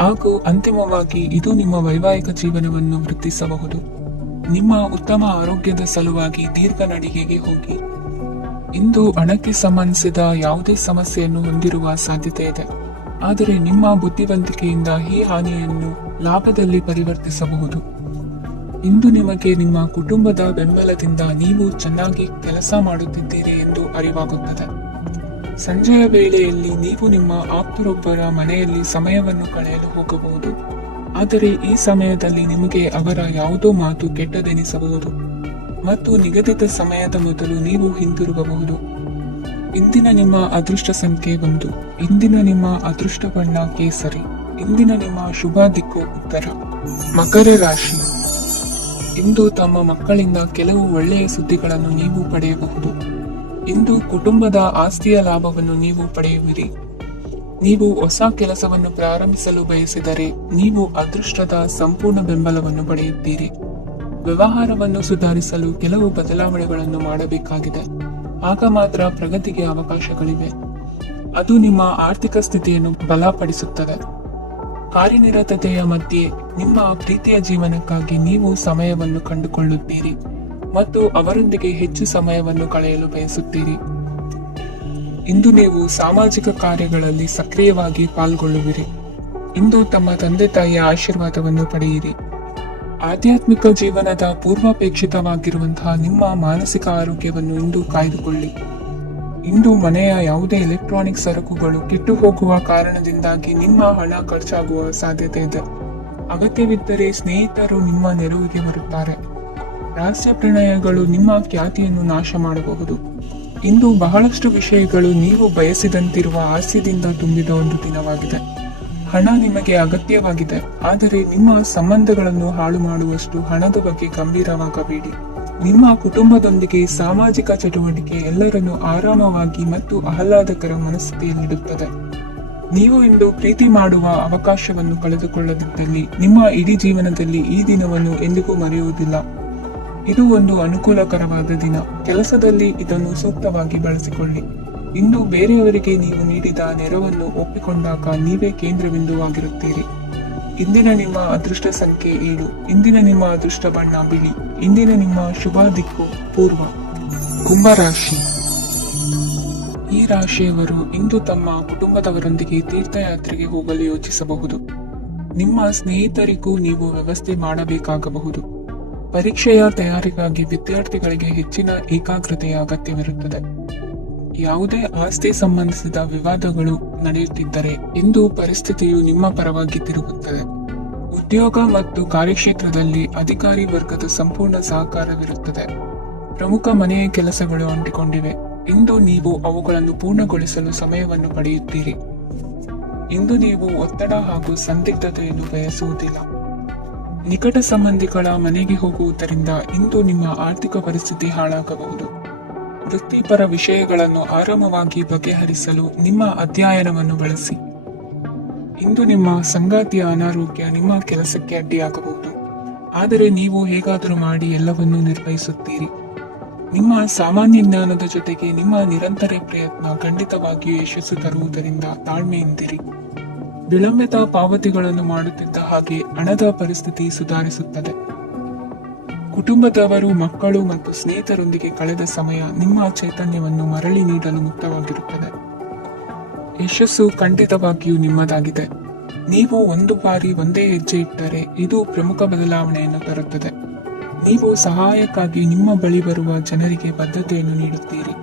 ಹಾಗೂ ಅಂತಿಮವಾಗಿ ಇದು ನಿಮ್ಮ ವೈವಾಹಿಕ ಜೀವನವನ್ನು ವೃದ್ಧಿಸಬಹುದು. ನಿಮ್ಮ ಉತ್ತಮ ಆರೋಗ್ಯದ ಸಲುವಾಗಿ ದೀರ್ಘ ನಡಿಗೆಗೆ ಹೋಗಿ. ಇಂದು ಹಣಕ್ಕೆ ಸಂಬಂಧಿಸಿದ ಯಾವುದೇ ಸಮಸ್ಯೆಯನ್ನು ಹೊಂದಿರುವ ಸಾಧ್ಯತೆ ಇದೆ. ಆದರೆ ನಿಮ್ಮ ಬುದ್ಧಿವಂತಿಕೆಯಿಂದ ಈ ಹಾನಿಯನ್ನು ಲಾಭದಲ್ಲಿ ಪರಿವರ್ತಿಸಬಹುದು. ಇಂದು ನಿಮಗೆ ನಿಮ್ಮ ಕುಟುಂಬದ ಬೆಂಬಲದಿಂದ ನೀವು ಚೆನ್ನಾಗಿ ಕೆಲಸ ಮಾಡುತ್ತಿದ್ದೀರಿ ಎಂದು ಅರಿವಾಗುತ್ತದೆ. ಸಂಜೆಯ ವೇಳೆಯಲ್ಲಿ ನೀವು ನಿಮ್ಮ ಆಪ್ತರೊಬ್ಬರ ಮನೆಯಲ್ಲಿ ಸಮಯವನ್ನು ಕಳೆಯಲು ಹೋಗಬಹುದು. ಆದರೆ ಈ ಸಮಯದಲ್ಲಿ ನಿಮಗೆ ಅವರ ಯಾವುದೋ ಮಾತು ಕೆಟ್ಟದೆನಿಸಬಹುದು ಮತ್ತು ನಿಗದಿತ ಸಮಯದ ಮೊದಲು ನೀವು ಹಿಂದಿರುಗಬಹುದು. ಇಂದಿನ ನಿಮ್ಮ ಅದೃಷ್ಟ ಸಂಖ್ಯೆ 1. ಇಂದಿನ ನಿಮ್ಮ ಅದೃಷ್ಟ ಬಣ್ಣ ಕೇಸರಿ. ಇಂದಿನ ನಿಮ್ಮ ಶುಭ ದಿಕ್ಕು ಉತ್ತರ. ಮಕರ ರಾಶಿ. ಇಂದು ತಮ್ಮ ಮಕ್ಕಳಿಂದ ಕೆಲವು ಒಳ್ಳೆಯ ಸುದ್ದಿಗಳನ್ನು ನೀವು ಪಡೆಯಬಹುದು. ಇಂದು ಕುಟುಂಬದ ಆಸ್ತಿಯ ಲಾಭವನ್ನು ನೀವು ಪಡೆಯುವಿರಿ. ನೀವು ಹೊಸ ಕೆಲಸವನ್ನು ಪ್ರಾರಂಭಿಸಲು ಬಯಸಿದರೆ ನೀವು ಅದೃಷ್ಟದ ಸಂಪೂರ್ಣ ಬೆಂಬಲವನ್ನು ಪಡೆಯುತ್ತೀರಿ. ವ್ಯವಹಾರವನ್ನು ಸುಧಾರಿಸಲು ಕೆಲವು ಬದಲಾವಣೆಗಳನ್ನು ಮಾಡಬೇಕಾಗಿದೆ. ಆಗ ಮಾತ್ರ ಪ್ರಗತಿಗೆ ಅವಕಾಶಗಳಿವೆ. ಅದು ನಿಮ್ಮ ಆರ್ಥಿಕ ಸ್ಥಿತಿಯನ್ನು ಬಲಪಡಿಸುತ್ತದೆ. ಕಾರ್ಯನಿರತತೆಯ ಮಧ್ಯೆ ನಿಮ್ಮ ಪ್ರೀತಿಯ ಜೀವನಕ್ಕಾಗಿ ನೀವು ಸಮಯವನ್ನು ಕಂಡುಕೊಳ್ಳುತ್ತೀರಿ ಮತ್ತು ಅವರೊಂದಿಗೆ ಹೆಚ್ಚು ಸಮಯವನ್ನು ಕಳೆಯಲು ಬಯಸುತ್ತೀರಿ. ಇಂದು ನೀವು ಸಾಮಾಜಿಕ ಕಾರ್ಯಗಳಲ್ಲಿ ಸಕ್ರಿಯವಾಗಿ ಪಾಲ್ಗೊಳ್ಳುವಿರಿ. ಇಂದು ತಮ್ಮ ತಂದೆ ತಾಯಿಯ ಆಶೀರ್ವಾದವನ್ನು ಪಡೆಯಿರಿ. ಆಧ್ಯಾತ್ಮಿಕ ಜೀವನದ ಪೂರ್ವಾಪೇಕ್ಷಿತವಾಗಿರುವಂತಹ ನಿಮ್ಮ ಮಾನಸಿಕ ಆರೋಗ್ಯವನ್ನು ಇಂದು ಕಾಯ್ದುಕೊಳ್ಳಿ. ಇಂದು ಮನೆಯ ಯಾವುದೇ ಎಲೆಕ್ಟ್ರಾನಿಕ್ ಸರಕುಗಳು ಕೆಟ್ಟು ಹೋಗುವ ಕಾರಣದಿಂದಾಗಿ ನಿಮ್ಮ ಹಣ ಖರ್ಚಾಗುವ ಸಾಧ್ಯತೆ ಇದೆ. ಅಗತ್ಯವಿದ್ದರೆ ಸ್ನೇಹಿತರು ನಿಮ್ಮ ನೆರವಿಗೆ ಬರುತ್ತಾರೆ. ರಹಸ್ಯ ಪ್ರಣಯಗಳು ನಿಮ್ಮ ಖ್ಯಾತಿಯನ್ನು ನಾಶ ಮಾಡಬಹುದು. ಇಂದು ಬಹಳಷ್ಟು ವಿಷಯಗಳು ನೀವು ಬಯಸಿದಂತಿರುವ ಹಾಸ್ಯದಿಂದ ತುಂಬಿದ ಒಂದು ದಿನವಾಗಿದೆ. ಹಣ ನಿಮಗೆ ಅಗತ್ಯವಾಗಿದೆ, ಆದರೆ ನಿಮ್ಮ ಸಂಬಂಧಗಳನ್ನು ಹಾಳು ಮಾಡುವಷ್ಟು ಹಣದ ಬಗ್ಗೆ ಗಂಭೀರವಾಗಬೇಡಿ. ನಿಮ್ಮ ಕುಟುಂಬದೊಂದಿಗೆ ಸಾಮಾಜಿಕ ಚಟುವಟಿಕೆ ಎಲ್ಲರನ್ನು ಆರಾಮವಾಗಿ ಮತ್ತು ಆಹ್ಲಾದಕರ ಮನಸ್ಥಿತಿಯಲ್ಲಿಡುತ್ತದೆ. ನೀವು ಇಂದು ಪ್ರೀತಿ ಮಾಡುವ ಅವಕಾಶವನ್ನು ಕಳೆದುಕೊಳ್ಳದಿದ್ದಲ್ಲಿ ನಿಮ್ಮ ಇಡೀ ಜೀವನದಲ್ಲಿ ಈ ದಿನವನ್ನು ಎಂದಿಗೂ ಮರೆಯುವುದಿಲ್ಲ. ಇದು ಒಂದು ಅನುಕೂಲಕರವಾದ ದಿನ. ಕೆಲಸದಲ್ಲಿ ಇದನ್ನು ಸೂಕ್ತವಾಗಿ ಬಳಸಿಕೊಳ್ಳಿ. ಇಂದು ಬೇರೆಯವರಿಗೆ ನೀವು ನೀಡಿದ ನೆರವನ್ನು ಒಪ್ಪಿಕೊಂಡಾಗ ನೀವೇ ಕೇಂದ್ರಬಿಂದುವಾಗಿರುತ್ತೀರಿ. ಇಂದಿನ ನಿಮ್ಮ ಅದೃಷ್ಟ ಸಂಖ್ಯೆ 7. ಇಂದಿನ ನಿಮ್ಮ ಅದೃಷ್ಟ ಬಣ್ಣ ಬಿಳಿ. ಇಂದಿನ ನಿಮ್ಮ ಶುಭ ದಿಕ್ಕು ಪೂರ್ವ. ಕುಂಭರಾಶಿ. ಈ ರಾಶಿಯವರು ಇಂದು ತಮ್ಮ ಕುಟುಂಬದವರೊಂದಿಗೆ ತೀರ್ಥಯಾತ್ರೆಗೆ ಹೋಗಲು ಯೋಚಿಸಬಹುದು. ನಿಮ್ಮ ಸ್ನೇಹಿತರಿಗೂ ನೀವು ವ್ಯವಸ್ಥೆ ಮಾಡಬೇಕಾಗಬಹುದು. ಪರೀಕ್ಷೆಯ ತಯಾರಿಗಾಗಿ ವಿದ್ಯಾರ್ಥಿಗಳಿಗೆ ಹೆಚ್ಚಿನ ಏಕಾಗ್ರತೆಯ ಅಗತ್ಯವಿರುತ್ತದೆ. ಯಾವುದೇ ಆಸ್ತಿ ಸಂಬಂಧಿಸಿದ ವಿವಾದಗಳು ನಡೆಯುತ್ತಿದ್ದರೆ ಇಂದು ಪರಿಸ್ಥಿತಿಯು ನಿಮ್ಮ ಪರವಾಗಿ ತಿರುಗುತ್ತದೆ. ಉದ್ಯೋಗ ಮತ್ತು ಕಾರ್ಯಕ್ಷೇತ್ರದಲ್ಲಿ ಅಧಿಕಾರಿ ವರ್ಗದ ಸಂಪೂರ್ಣ ಸಹಕಾರವಿರುತ್ತದೆ. ಪ್ರಮುಖ ಮನೆಯ ಕೆಲಸಗಳು ಅಂಟಿಕೊಂಡಿವೆ. ಇಂದು ನೀವು ಅವುಗಳನ್ನು ಪೂರ್ಣಗೊಳಿಸಲು ಸಮಯವನ್ನು ಪಡೆಯುತ್ತೀರಿ. ಇಂದು ನೀವು ಒತ್ತಡ ಹಾಗೂ ಸಂದಿಗ್ಧತೆಯನ್ನು ಬಯಸುವುದಿಲ್ಲ. ನಿಕಟ ಸಂಬಂಧಿಗಳ ಮನೆಗೆ ಹೋಗುವುದರಿಂದ ಇಂದು ನಿಮ್ಮ ಆರ್ಥಿಕ ಪರಿಸ್ಥಿತಿ ಹಾಳಾಗಬಹುದು. ವೃತ್ತಿಪರ ವಿಷಯಗಳನ್ನು ಆರಾಮವಾಗಿ ಬಗೆಹರಿಸಲು ನಿಮ್ಮ ಅಧ್ಯಯನವನ್ನು ಬಳಸಿ. ಇಂದು ನಿಮ್ಮ ಸಂಗಾತಿಯ ಅನಾರೋಗ್ಯ ನಿಮ್ಮ ಕೆಲಸಕ್ಕೆ ಅಡ್ಡಿಯಾಗಬಹುದು, ಆದರೆ ನೀವು ಹೇಗಾದರೂ ಮಾಡಿ ಎಲ್ಲವನ್ನೂ ನಿರ್ವಹಿಸುತ್ತೀರಿ. ನಿಮ್ಮ ಸಾಮಾನ್ಯ ಜ್ಞಾನದ ಜೊತೆಗೆ ನಿಮ್ಮ ನಿರಂತರ ಪ್ರಯತ್ನ ಖಂಡಿತವಾಗಿಯೂ ಯಶಸ್ಸು ತರುವುದರಿಂದ ತಾಳ್ಮೆಯಿಂದಿರಿ. ವಿಳಂಬಿತ ಪಾವತಿಗಳನ್ನು ಮಾಡುತ್ತಿದ್ದ ಹಾಗೆ ಹಣದ ಪರಿಸ್ಥಿತಿ ಸುಧಾರಿಸುತ್ತದೆ. ಕುಟುಂಬದವರು, ಮಕ್ಕಳು ಮತ್ತು ಸ್ನೇಹಿತರೊಂದಿಗೆ ಕಳೆದ ಸಮಯ ನಿಮ್ಮ ಚೈತನ್ಯವನ್ನು ಮರಳಿ ನೀಡಲು ಮುಕ್ತವಾಗಿರುತ್ತದೆ. ಯಶಸ್ಸು ಖಂಡಿತವಾಗಿಯೂ ನಿಮ್ಮದಾಗಿದೆ. ನೀವು ಒಂದು ಬಾರಿ ಒಂದೇ ಹೆಜ್ಜೆ ಇಟ್ಟರೆ ಇದು ಪ್ರಮುಖ ಬದಲಾವಣೆಯನ್ನು ತರುತ್ತದೆ. ನೀವು ಸಹಾಯಕ್ಕಾಗಿ ನಿಮ್ಮ ಬಳಿ ಬರುವ ಜನರಿಗೆ ಬದ್ಧತೆಯನ್ನು ನೀಡುತ್ತೀರಿ.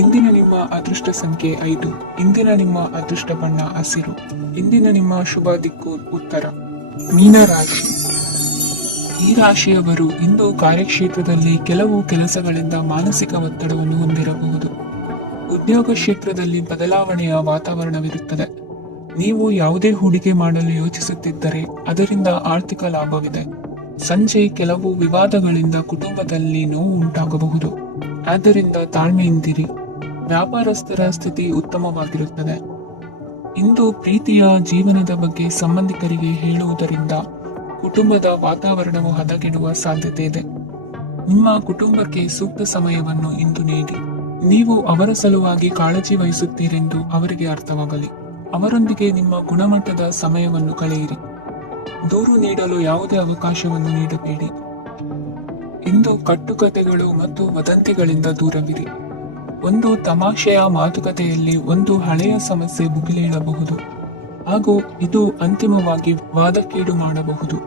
ಇಂದಿನ ನಿಮ್ಮ ಅದೃಷ್ಟ ಸಂಖ್ಯೆ 5. ಇಂದಿನ ನಿಮ್ಮ ಅದೃಷ್ಟ ಬಣ್ಣ ಹಸಿರು. ಇಂದಿನ ನಿಮ್ಮ ಶುಭ ದಿಕ್ಕು ಉತ್ತರ. ಮೀನರಾಶಿ. ಈ ರಾಶಿಯವರು ಇಂದು ಕಾರ್ಯಕ್ಷೇತ್ರದಲ್ಲಿ ಕೆಲವು ಕೆಲಸಗಳಿಂದ ಮಾನಸಿಕ ಒತ್ತಡವನ್ನು ಹೊಂದಿರಬಹುದು. ಉದ್ಯೋಗ ಕ್ಷೇತ್ರದಲ್ಲಿ ಬದಲಾವಣೆಯ ವಾತಾವರಣವಿರುತ್ತದೆ. ನೀವು ಯಾವುದೇ ಹೂಡಿಕೆ ಮಾಡಲು ಯೋಚಿಸುತ್ತಿದ್ದರೆ ಅದರಿಂದ ಆರ್ಥಿಕ ಲಾಭವಿದೆ. ಸಂಜೆ ಕೆಲವು ವಿವಾದಗಳಿಂದ ಕುಟುಂಬದಲ್ಲಿ ನೋವು ಉಂಟಾಗಬಹುದು, ಆದ್ದರಿಂದ ತಾಳ್ಮೆಯಿಂದಿರಿ. ವ್ಯಾಪಾರಸ್ಥರ ಸ್ಥಿತಿ ಉತ್ತಮವಾಗಿರುತ್ತದೆ. ಇಂದು ಪ್ರೀತಿಯ ಜೀವನದ ಬಗ್ಗೆ ಸಂಬಂಧಿಕರಿಗೆ ಹೇಳುವುದರಿಂದ ಕುಟುಂಬದ ವಾತಾವರಣವು ಹದಗೆಡುವ ಸಾಧ್ಯತೆ ಇದೆ. ನಿಮ್ಮ ಕುಟುಂಬಕ್ಕೆ ಸೂಕ್ತ ಸಮಯವನ್ನು ಇಂದು ನೀಡಿ. ನೀವು ಅವರ ಸಲುವಾಗಿ ಕಾಳಜಿ ವಹಿಸುತ್ತೀರೆಂದು ಅವರಿಗೆ ಅರ್ಥವಾಗಲಿ. ಅವರೊಂದಿಗೆ ನಿಮ್ಮ ಗುಣಮಟ್ಟದ ಸಮಯವನ್ನು ಕಳೆಯಿರಿ. ದೂರು ನೀಡಲು ಯಾವುದೇ ಅವಕಾಶವನ್ನು ನೀಡಬೇಡಿ. ಇಂದು ಕಟ್ಟುಕತೆಗಳು ಮತ್ತು ವದಂತಿಗಳಿಂದ ದೂರವಿರಿ. ಒಂದು ತಮಾಷೆಯ ಮಾತುಕತೆಯಲ್ಲಿ ಒಂದು ಹಳೆಯ ಸಮಸ್ಯೆ ಭುಗಿಲೇಳಬಹುದು ಹಾಗೂ ಇದು ಅಂತಿಮವಾಗಿ ವಾದಕ್ಕೀಡು ಮಾಡಬಹುದು.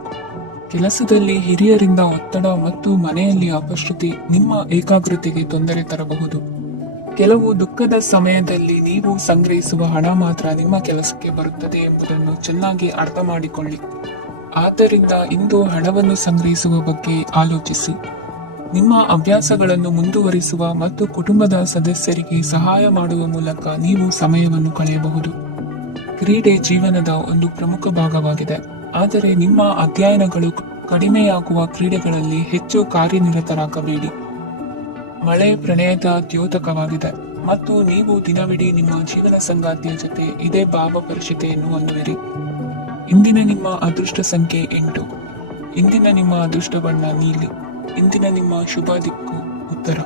ಕೆಲಸದಲ್ಲಿ ಹಿರಿಯರಿಂದ ಒತ್ತಡ ಮತ್ತು ಮನೆಯಲ್ಲಿ ಅಪಶ್ರುತಿ ನಿಮ್ಮ ಏಕಾಗ್ರತೆಗೆ ತೊಂದರೆ ತರಬಹುದು. ಕೆಲವು ದುಃಖದ ಸಮಯದಲ್ಲಿ ನೀವು ಸಂಗ್ರಹಿಸುವ ಹಣ ಮಾತ್ರ ನಿಮ್ಮ ಕೆಲಸಕ್ಕೆ ಬರುತ್ತದೆ ಎಂಬುದನ್ನು ಚೆನ್ನಾಗಿ ಅರ್ಥ ಮಾಡಿಕೊಳ್ಳಿ. ಆದ್ದರಿಂದ ಇಂದು ಹಣವನ್ನು ಸಂಗ್ರಹಿಸುವ ಬಗ್ಗೆ ಆಲೋಚಿಸಿ. ನಿಮ್ಮ ಅಭ್ಯಾಸಗಳನ್ನು ಮುಂದುವರಿಸುವ ಮತ್ತು ಕುಟುಂಬದ ಸದಸ್ಯರಿಗೆ ಸಹಾಯ ಮಾಡುವ ಮೂಲಕ ನೀವು ಸಮಯವನ್ನು ಕಳೆಯಬಹುದು. ಕ್ರೀಡೆ ಜೀವನದ ಒಂದು ಪ್ರಮುಖ ಭಾಗವಾಗಿದೆ, ಆದರೆ ನಿಮ್ಮ ಅಧ್ಯಯನಗಳು ಕಡಿಮೆಯಾಗುವ ಕ್ರೀಡೆಗಳಲ್ಲಿ ಹೆಚ್ಚು ಕಾರ್ಯನಿರತರಾಗಬೇಡಿ. ಮಳೆ ಪ್ರಣಯದ ದ್ಯೋತಕವಾಗಿದೆ ಮತ್ತು ನೀವು ದಿನವಿಡೀ ನಿಮ್ಮ ಜೀವನ ಸಂಗಾತಿಯ ಜೊತೆ ಇದೇ ಭಾವಪರಿಚಿತೆಯನ್ನು ಹೊಂದುವಿರಿ. ಇಂದಿನ ನಿಮ್ಮ ಅದೃಷ್ಟ ಸಂಖ್ಯೆ 8. ಇಂದಿನ ನಿಮ್ಮ ಅದೃಷ್ಟ ಬಣ್ಣ ನೀಲಿ. ಇಂದಿನ ನಿಮ್ಮ ಶುಭ ದಿಕ್ಕು ಉತ್ತರ.